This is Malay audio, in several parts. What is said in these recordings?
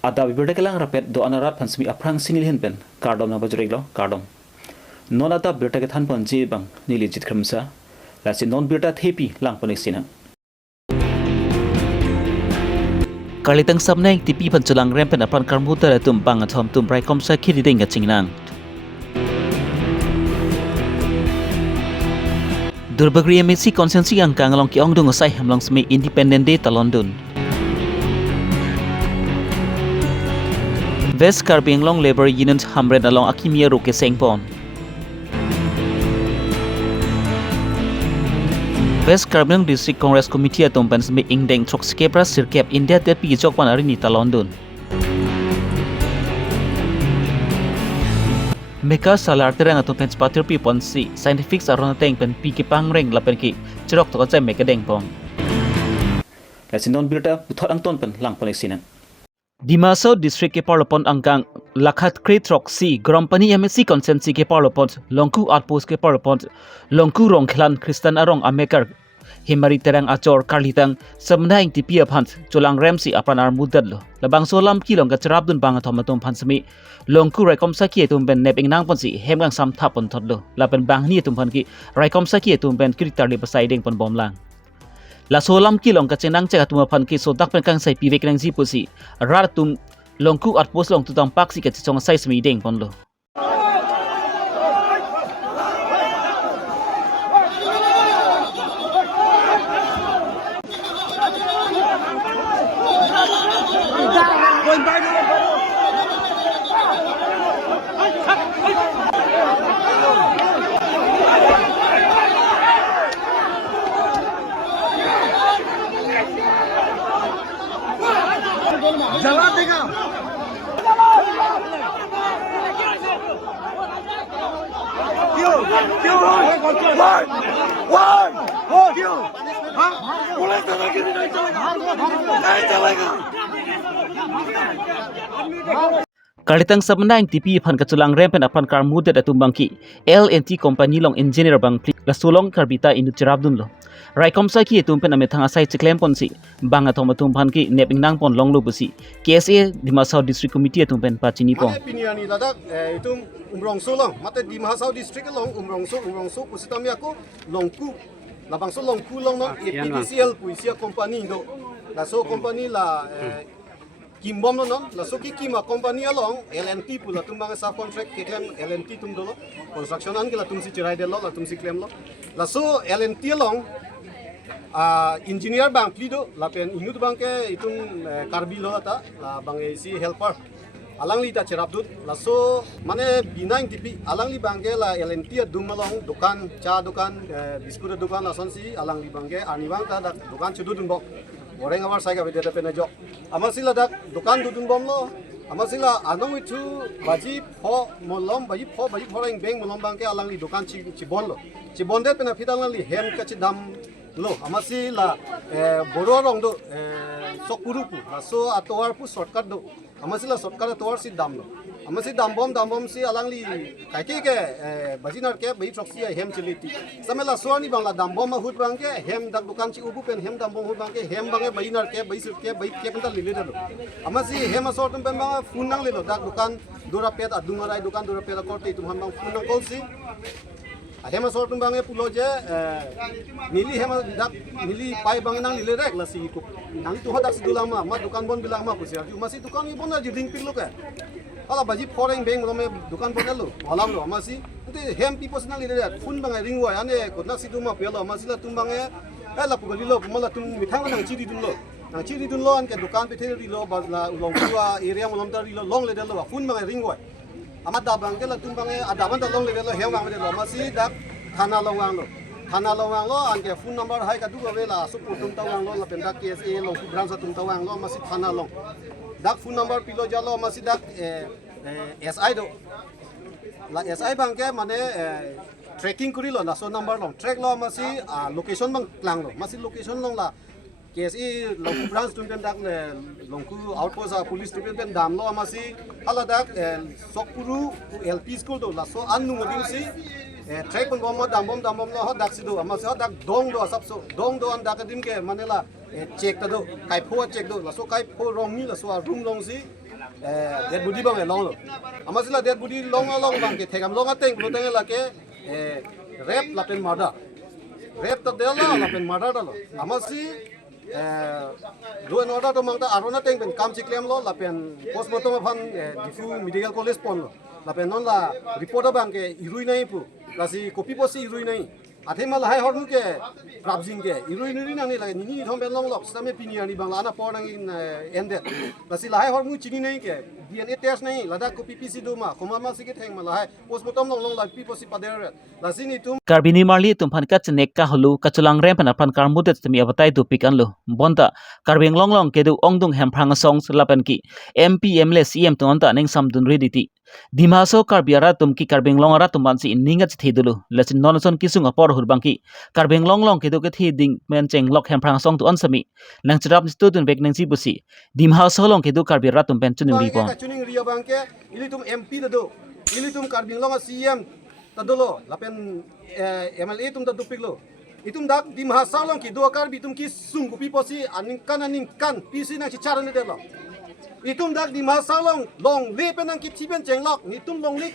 Ada Abirta kelang rapet do anarat pansmi aprang sinil hin pen kardom na bajreglo kardom non ada Abirta ke than pon ji bang nili jit khamsa la si non Abirta thepi lang pon sina Kalitang sabnai tipi panculang rem pen apran karmuta tum bang athom tum rai komsa khiri ding chingnang Durbagri MSc konsensi ang Anglong ki Anglong sai hamlong smi independent day ta London West Karbi Anglong Labour Union hamren along akimia roke sengpon West Karbi District Congress Committee atom pansmi ingdeng trok skebra sirkep India te pi jok panari ni ta London Meka salar terang atom pens patir pi ponsi scientific arona teng pen pi ki pangreng lapen ki chirok to ka meka deng pong Lasinon Abirta uthot ang ton pen lang pon sinan Dimasau district ke parlopon angkang lakhat kretrok si grompani MSc konsensi ke parlopon longku outpost ke parlopon longku rongkhlan Kristen arong amekar himari terang acor karlitang semnaing tipi aphant cholang remsi apanar mudad lo labang solam kilong ka charabdun bang athomatom phansmi longku raikom saki tum ben neping nang ponsi hemgang sam thapon thodlo lapen bang ni tum phan ki raikom saki tum ben kritar le pasai deng pon bomlang La solam kilong ka chenang cheka tuma phan ki so dak pen kang sai piwek nang ji pusi rar tum longku outpost long tu tang pak si ka chong sai smi deng pon lo जला देगा क्यों क्यों क्यों हाँ पुलिस दल की भी नहीं चलेगा Kalitang sabnang tipi phan ka chulang rem pen apan kar mudet atum bangki LNT company long engineer bang pli la sulong karbita inu chirabdun lo raikom sa ki tum pen ame thanga sai chiklem pon si bang athom atum phan ki neping nang pon long lo busi KSA Dimasau district committee atum pen pachini pon piniani dadak itum umrongso long mate Dimasau district long umrongso pusitamia ko longku labangso longku long no PDCL puisia company do la so company la Kimbom no la so ki kima company along LNT pula tumbang sa contract ke claim LNT tum dolo construction an la tum si chirai de lo la tum si claim lo la so LNT along engineer bang plido la pen inut bang ke itum Karbi lo ta la bang si helper alang li ta cherabdut la so mane binang tipi alang li bang ke la LNT dum along dukan cha dukan biskut dukan la son si alang li bang ke ani bang ta dukan chudun bok Orang awar saya kami tidak pernah jok. Amasila dak dukan dudun bom lo. Amasila anong itu baji po molom baji po orang beng molom bangke alang li dukan cibon lo. Cibon det pernah fitang li hem kaci dam lo. Amasila boro orang do sokuru pu. So atuar pu shortcut do. Amasila shortcut atuar si dam lo. Amasi dam bom si alang li kaki ke bajinar ke bayi troksi hem ciliti. Samela suani bang la dam bom mahut bang ke hem dak dukan ci ubu pen hem dam bom hut bang ke hem bang bajinar ke bayi sir ke bayi ke pental lili dalo. Amasi hem asortum pen bang funang lilo dak dukan dura pet adungarai dukan dura pet korte tum ham bang funang kolsi. Hem asortum bang pulo je mili hem dak mili pai bang nang lili rek lasi ku. Nang tu hadak sidulama ma dukan bon bilang ma pusia. Masi dukan ni bon aji ding pilok ke. Kalau baji foreign bank mulai dukan pun lalu, malam lo masih nanti hem people senang lihat pun bangai ringway, ane kau nak situ mah piala masih lah tumbangnya, lah pukul lo, malah tum mitang nang ciri dulu, an ke dukan petir dulu, bazla long tua area malam tadi lo long leder lo, pun bangai ringway, amat dah bangke lah tumbangnya ada mana long leder lo, hem bangai lo masih dak tanah longwang lo, an ke phone number hai kadu gawe lah, support tum tawang lo, lah pendak KSA long branch tum tawang lo masih tanah long. Dak phone number pilo jalo masih dak SI do la SI bangke mane tracking kuri lo na so number long track lo masih location bang lang lo masih location long la KSI long branch tum dak le longku outpost police tum dam lo masih hala dak sokpuru LP school do la so annu modin si track pun bom dam bom lo dak sido masih dak dong do asap so dong do an dak dim ke mane la check ta do kai pho check do la so kai pho rong ni la so room long si dead body bang long lo amasila dead body long bang ke thegam long ateng lo teng la ke rape lapen murder rape ta del la lapen murder lo amasi do and order to mangta arona teng ben kam chiklem lo lapen postmortem phan difu medical college pon lo lapen non la report bang ke irui nai pu lasi copy posi irui nai athema lahai hornu ke prabjing ke irui nuri nang ni la ni thom ben long lok same piniani bang ana por nang in ended lasi lahai hormu chini nai ke DNA test nai lada copy pc do ma khoma ma sikit heng ma lahai postmortem long la pi posi pader lasi ni tum Karbi ni marli tumpan kat nek ka hulu kaculang rem pan karmudet temi abatai tu pikan lu bonta Karbi long kedu ongdung hem prang songs lapan ki MP MLA CM tunta neng samdun rediti dimaso Karbi ara tumki Karbi long ara tumban si ningat thidulu lesin nonson kisung apor hurbangki Karbi long kedu ke thiding men cheng lok hem prang song tu ansami nang chirap student bek neng sibusi dimaso long kedu Karbi ara tumpen chuning ripon kacuning ria bangke ili tum MP do ili tum Karbi long CM tadolo lapen MLA tum da dupik lo itum dak di mahasalong ki do Karbi tum ki sunggu pi posi aning kan pisi nang chicharan de lo itum dak di mahasalong long le pen nang ki chiben chenglok ni tum long lik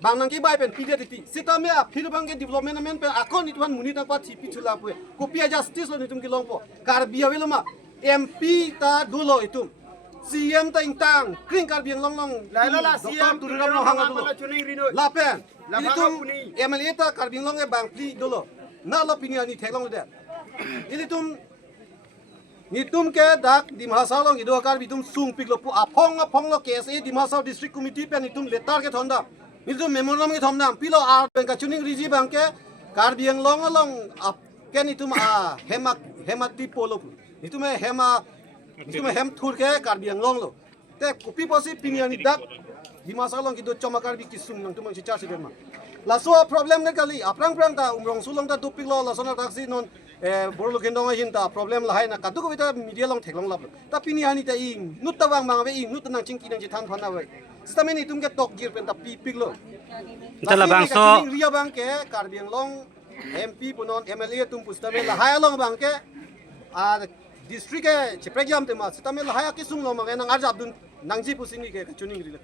bang nang ki bai pen pideti sita me a phir bang ke development men pen akon ni tuan muni ta pa thi pi chula pu ko pia justice lo ni tum ki long po Karbi awelo ma MP ta dulo itum CM ta intang kring Karbi long la CM tu ram long hang la pen itum MLA ta Karbi long e bang pli dulo na lo piniani theklong de ilitum nitum ke dak di mahasalong ido Karbi tum sung piklo pu apong lo KSA di mahasal district committee pen itum letar ke thonda itum memorandum ke thomdam pilo ar pen ka chuning riji bang ke Karbi long ap ken itum hemati polo pu itum hem thur ke Karbi long lo te kupi posi piniani dak di mahasalong ido choma Karbi kisung nang tumang chicha sidema la so problem ne kali aprang ta umrong sulong ta tupik lo la sona taxi non borlo kendong hin ta problem la hai na kadu ko bita media long theklong lap ta pini ani ta ing nut ta wang mang be ing nut nang chingki nang jithan phana we stameni tum ke tok gir pen ta pik lo Tala bang so ria bang ke Karbi long MP punon MLA tum pustame la hai long bang ke a district ke chipregyam te ma stamel la hai ki sung lo mang nang arjab dun nangji pusini ke chuning ri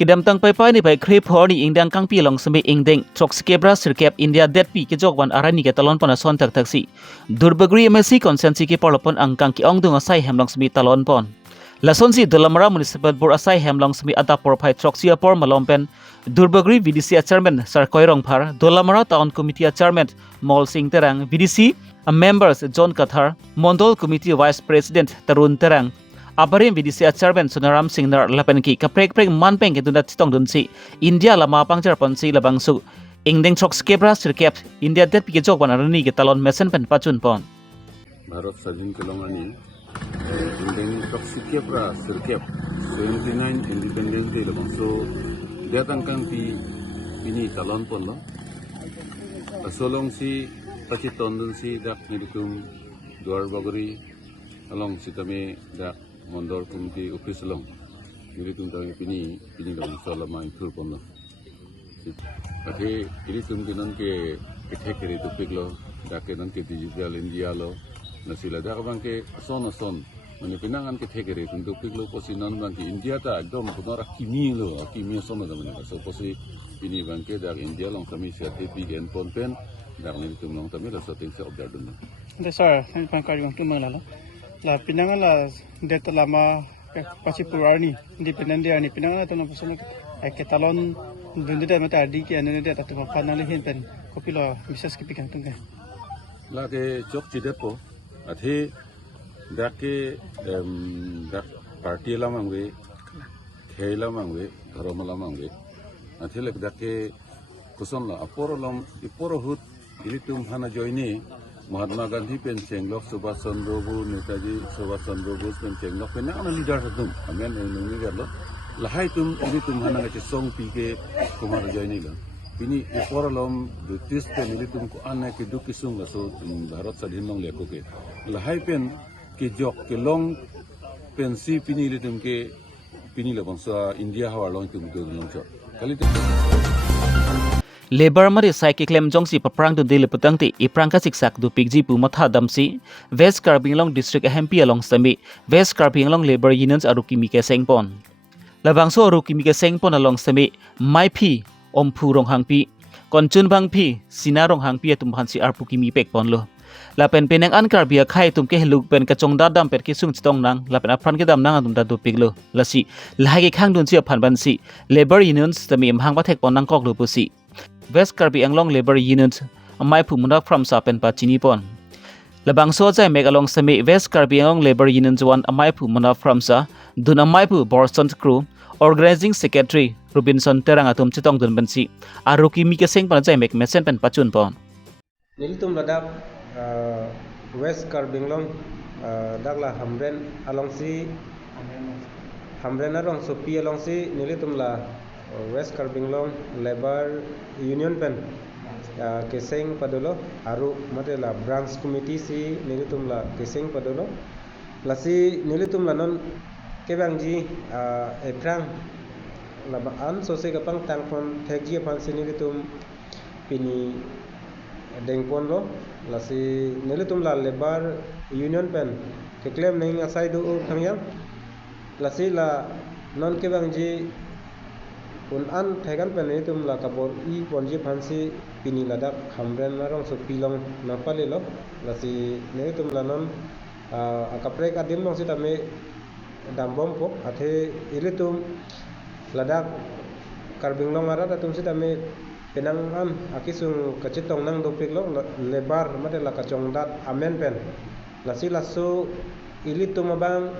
Kidam tang pai pai ni pai krep hori ingdang kang pi long semi ingdeng trok skebra sirkep India det pi ke jokwan arani ke talon pon son tak taksi durbagri MSC konsensi ke polopon angkang ki ongdung asai hemlong semi talon pon lason si dalamara municipal board asai hemlong semi ata por pai trok sia por malompen durbagri VDC chairman sar koirong phar dalamara town committee chairman mol singh terang VDC members John Kathar mondol committee vice president Tarun Terang Abarim VDC chairman Sunaram Singnar lapenki kaprek manpeng ke dunat tong dunsi India lama pangjar ponsi labangsu ingdeng chok skebra sirkep India det pike jok banarani ke talon mesen pen pachun pon Bharat Sajin Kelongani ingdeng chok skebra sirkep 79 independent day labangsu datang kan ini talon pon lo asolong si pachiton dun si dak nidukum duar bagori along si kami dak Mondor Committee Office long, jadi tum tahu ini dalam selama itu pun lah. Tapi ini tum kinan ke kiri topik lo, dak kinan ke digital India lo, nasila dak bang ke son, mana pinangan ke kiri tum topik lo posinan bang ke India ta, agam benar kimi son ada mana, so posi ini bang ke dak India long kami sihat pigen ponpen, dak ni tum long kami lah setting se objar dulu. Dasar kan pangkal yang tu mengalah la pinangan la det lama pasi purani independent dia ni pinangan tu nampak semua ke talon dunde dia mata adi ke ane dia tu panang lehin pen kopi lo bisas ke pikang tungkai la ke chok chidet po athi dak ke dak party la mangwe khela mangwe dharom la mangwe athi lek dak ke kuson la aporo hut ilitum hana joini Mahatma Gandhi pen chenglok Subhash Chandra Bose Netaji Subhash Chandra Bose pen chenglok pen ana leader hatum amen nungi garlo lahai tum ini tum hana ngache song pike kumar joini lo ini iporalom dutis pen ini tum ko ana ke dukisung la so Bharat Sadhin long leko ke lahai pen ke jok ke long pen si pini tum ke pini la bangsa India hawa long tum do long cho kali Labor mari sai ki klem jong si paprang tu dil putang ti iprang ka siksak du pikji pu matha dam si West Karbi Anglong district MP along sami West Karbi Anglong labor unions aruki mi ke sengpon labang so aruki mi ke sengpon along sami mai phi om phu rong hang pi kon chun bang phi sina rong hang pi tum han si arpu ki mi pek pon lo la pen penang an Karbi khai tum ke heluk pen ka chong da dam pet ki sung chitong nang la pen apran ke dam nang adum da du pik lo la si la ge khang dun si phan ban si labor unions tami hang ba thek pon nang kok lo pu si West Karbi Anglong Labor Unions amai phu munak from sapen pa chini pon labang so jai meg along sami West Karbi Anglong Labor Unions one amai phu munak from sa dun amai phu Borson crew organizing secretary Robinson terang atum chitong dun bansi aruki mi ke seng pan jai meg mesen pen pachun pon nilitum ladak West Karbi Anglong dakla hamren along si hamren arong sopi along si nilitum la West Karbi Anglong Labor Union pen keseng padolo aru mate la branch committee si nilitum la keseng padolo lasi nilitum la non kebangji eprang la an sose kapang tangpon thekji pan si nilitum pini dengpon lo lasi nilitum la Labor Union pen ke claim ning asai do thangyam lasi la non kebangji un an thegan pen tum la kabor I ponji phansi pini ladak hamren narong so pilong napale lo lasi ne tum la non akaprek adim long sita me dambom po athe ilitum ladak Karbi Anglong ara tum sita me penang an akisung kachitong nang dopik lo lebar mate la kachong dat amen pen lasi laso ilitum abang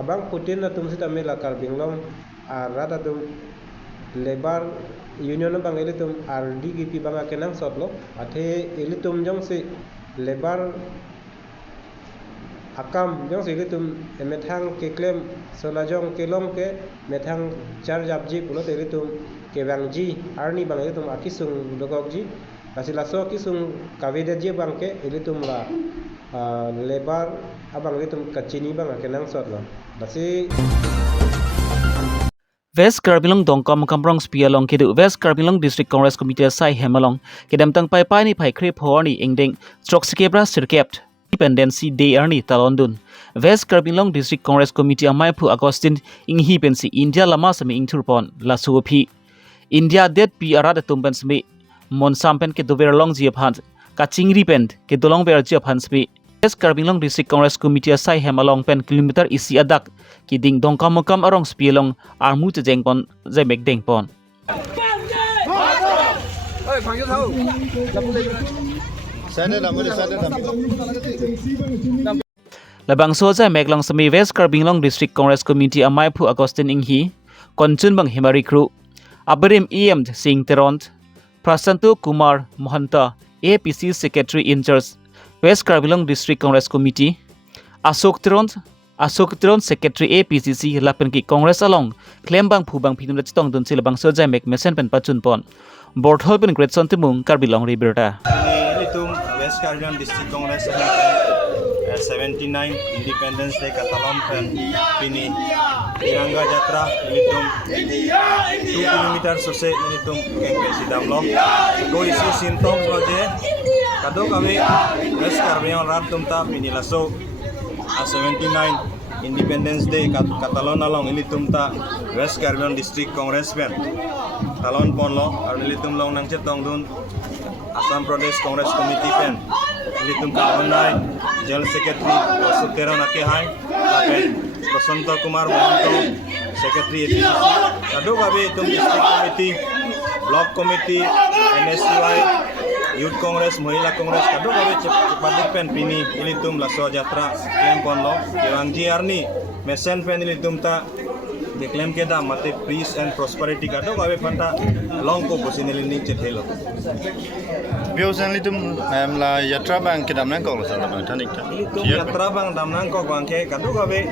abang putin na tum sita me la Karbi Anglong ara tum Labor Union bang ilitum RDGP bang akenang sotlo athe ilitum jong si labor akam jong si ilitum methang ke claim solajong ke long ke methang charge abji pulo ilitum ke bangji arni bang ilitum akisung dogokji asila so kisung kavede je bang ke ilitum la labor abang ilitum kachini bang akenang sotlo basi West Karbi Anglong dongkam kamprong spia long kedu West Karbi Anglong District Congress Committee sai hemalong kedam tang pai pai ni phai khre phorni engdeng stroke skebra sirkept dependency day arni talondun West Karbi Anglong District Congress Committee amai phu Aug.16 inghi pensi India lama sami ingthurpon la suophi India det pi arada tumban smi mon sampen ke dover long ji phan ka chingri pen ke dolong ber ji phan smi West Karbi Anglong District Congress Committee sai hemalong pen kilometer isi adak ki ding dongkam makam arong spielong armu che jengpon jai mek dengpon labang so jai meklong sami West Karbi Anglong District Congress Committee amai phu Augustine inghi konchun bang himari crew Abrim em Singh Teront Prasantu Kumar Mohanta APC Secretary in charge West Karbi Anglong District Congress Committee Asok Tron Secretary APCC lapen ki Congress along claim bang phu bang phinum la chitong dun sil bang so jai mek mesen pen pachun pon board hol pen great son timung Karbi Anglong Abirta Litum West Karbi Anglong District Congress 79 Independence Day katalon pen pini Tiranga Jatra litum 2 kilometer sose litum kengke sidam lo go isi symptoms lo je kado kami West Karbi Anglong rat tumta pini laso 79 Independence Day katalon along ilitum ta West Karbi Anglong District Congress pen talon pon lo ar ilitum long nang chetong dun Assam Pradesh Congress Committee pen ilitum kalon nai General Secretary Sutera nake hai pen Prasanto Kumar Mohanto Secretary APCC kado kabe itum District Committee Block Committee NSCY Youth Congress Mahila Congress kado kabe cepat pen pini ilitum laso jatra claim pon lo yang arni mesen pen ilitum ta declaim keda mate peace and prosperity kado kabe panta long ko posinil ning chethelo Biusan litum la yatra bang kedam nang kong sa bang tanik ta. Yatra bang dam nang ko bangke kado kabe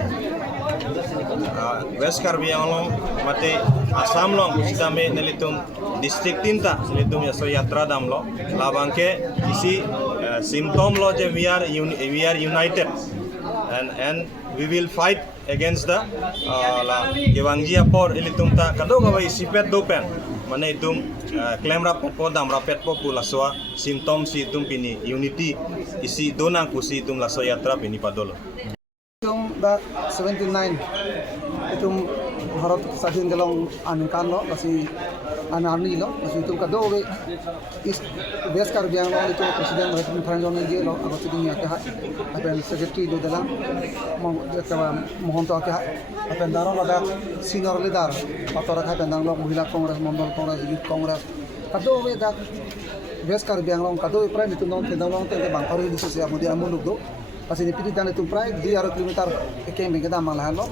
West Karbi Anglong mate Assam long sidame nelitum district tinta nelitum yaso yatra dam lo la bangke isi symptom lo je we are united and we will fight against the la gewangji apor ilitum ta kado kabe isi pet dopen mana itum klaim rapet po dam rapet po pula soa simptom si itum pini unity isi donang kusi itum la yatra pini padolo. Itum da 79 itum Bharat Sadhin Galong Ankan lo kasi anarni lo kasi itum kado we is best Karbi lo itu presiden Presiden Franjong ni lo agak sedih ya kah apen secretary do dalam mohon to kah apen daro ada senior leader atau rakyat pendang lo Mahila Kongres Mandal Kongres Youth Kongres kado we da best Karbi lo kado we prime itu non tendang lo tende bang paru di sosial media muluk do kasi ni pilih dan itu prime 2 kilometer ke kita malahan lo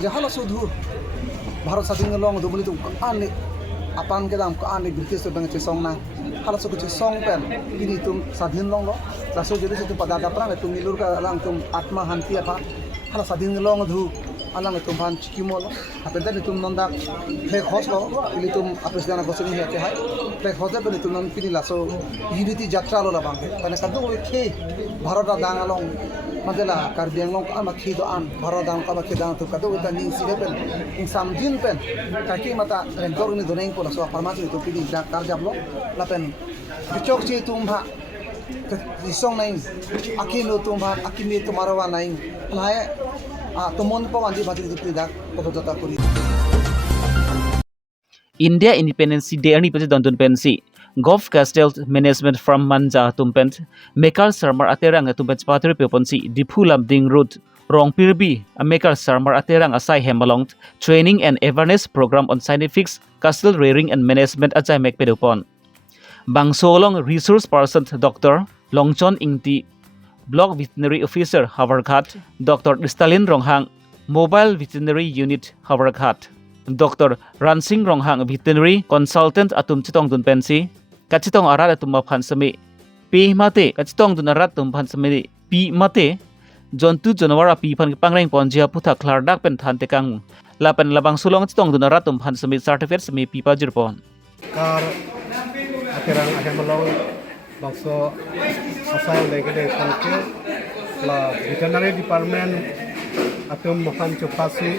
jahala sudhu Bharat Sadhin Galong do beli tu ane apan ke dam ko ane British bang song na hala so ko song pen ini tu Sadhin long lo laso jadi situ pada dapran itu milur ka lang tum atma hanti apa hala Sadhin Galong du alang itu ban chikimo lo apen dan itu nonda pe khos lo ini tu apresdana gosini ya ke hai pe khos da itu non pini laso unity jatra lo la bang kana kadu ke Bharat dang along madela Karbi Anglong ama khido an Bharadam ama khidang tu kado ita ning sirepen ing samjin pen kaki mata rentor ni doneng pola so farmasi tu pidi da karjablo lapen bichok chi tumha isong naing akino tumha akini tumarawa naing lae tumon po andi bati tu pida koto jata kuri India Independence Day ani pese don pensi Golf Castle Management from Manja Tumpent, Mekal Sarmar Aterang Tumpent Patri Peponsi, Dipulam Ding Road, Rong Pirbi, a Mekal Sarmar Aterang Asai Hemalong, Training and Awareness Program on Scientific Castle Rearing and Management Ajay Mek Pedopon. Bang Solong Resource Person Dr. Longchon Ingti, Block Veterinary Officer Havarkhat, Dr. Stalin Ronghang, Mobile Veterinary Unit Havarkhat, Dr. Ransing Ronghang Veterinary Consultant Atum Chitong Dun Pensi, Kachitong arat atum maphan sami pi mate kachitong dun arat tum phan sami pi mate jontu jonawara pi phan pangreng ponjia putha klardak pen than tekang lapen labang sulong chitong dun arat tum phan sami certificate sami pi pajir pon kar akhirang ahemalong bangso asal degede kanke la veterinary department atum maphan chupasi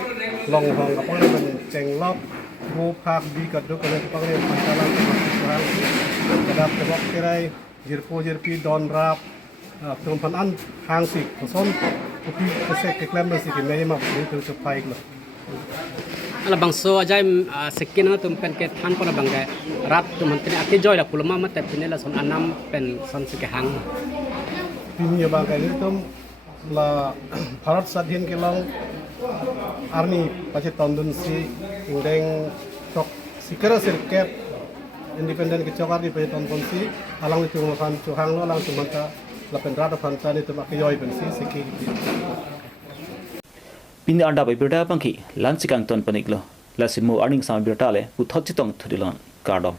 longhong apang ben chenglok bu phak bi kaduk kale pangreng pantalan tuhan kadap tebok kirai jirpi don rap tumpan an hangsi koson upi kesek keklem nasi kini mah itu cepai lo. Ala bangso ajai sekin na tumpen ke than pona bangga rat tumhan tini ake joy la kulma mate pinela son anam pen son sike hang. Pinnya bangga ini tum la Bharat Sadhin Galong army pasti tondun si indeng tok sikera sirket independen kecokar di pasti tondun si alang itu makan cuhang lo alang tumanta lapen rata pantan itu makai joy pensi siki. Pini anda Abirta pangki lansikang ton paniklo lasimu earning sama Abirta le uthot chitong thudilon kardom